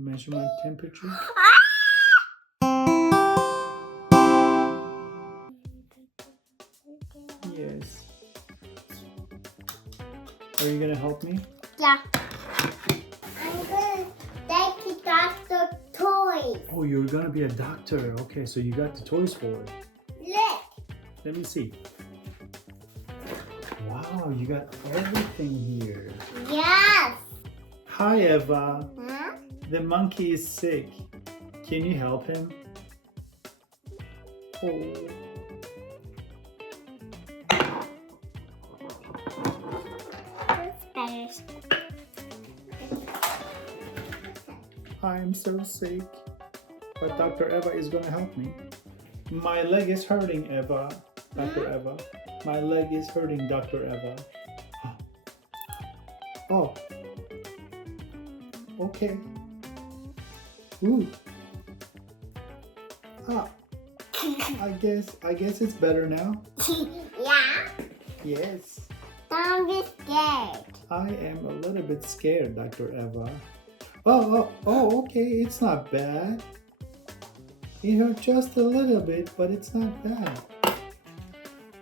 Measure my temperature. Yes. Are you gonna help me? Yeah. I'm gonna take the doctor toys. Oh, you're gonna be a doctor. Okay, so you got the toys for it. Look. Let me see. Wow, you got everything here. Yes. Hi, Eva. Huh? The monkey is sick. Can you help him? Oh. That's better. I'm so sick. But Dr. Eva is gonna help me. My leg is hurting, Eva. Dr. Eva. My leg is hurting, Dr. Eva. Oh. Okay. Ooh. Ah. I guess it's better now. Yeah. Yes. Don't be scared. I am a little bit scared, Dr. Eva. Oh, okay. It's not bad. It hurt just a little bit, but it's not bad.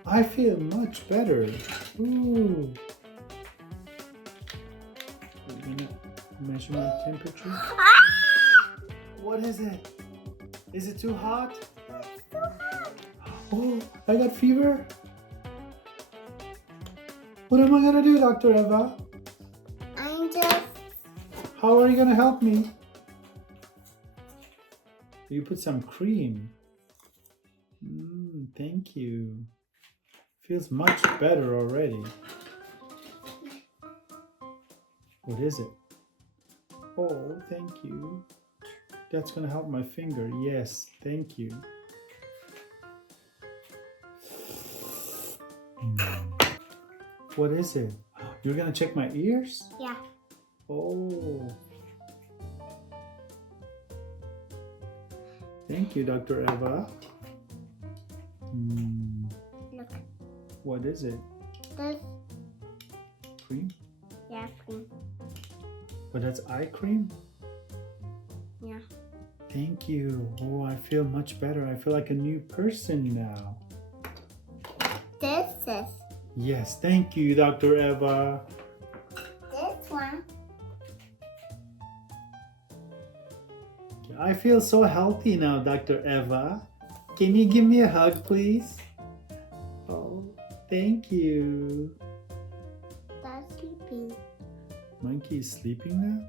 I feel much better. Ooh. We're gonna measure my temperature. What is it? Is it too hot? It's too hot. Oh, I got fever. What am I gonna do, Dr. Eva? I'm just. How are you gonna help me? You put some cream. Thank you. Feels much better already. What is it? Oh, thank you. That's gonna help my finger. Yes, thank you. What is it? You're gonna check my ears? Yeah. Oh. Thank you, Dr. Eva. Look. What is it? This. Cream? Yeah, cream. But that's eye cream? Yeah. Thank you. Oh, I feel much better. I feel like a new person now. This is. Yes, thank you, Dr. Eva. This one. I feel so healthy now, Dr. Eva. Can you give me a hug, please? Oh, thank you. That's sleeping. Monkey is sleeping now?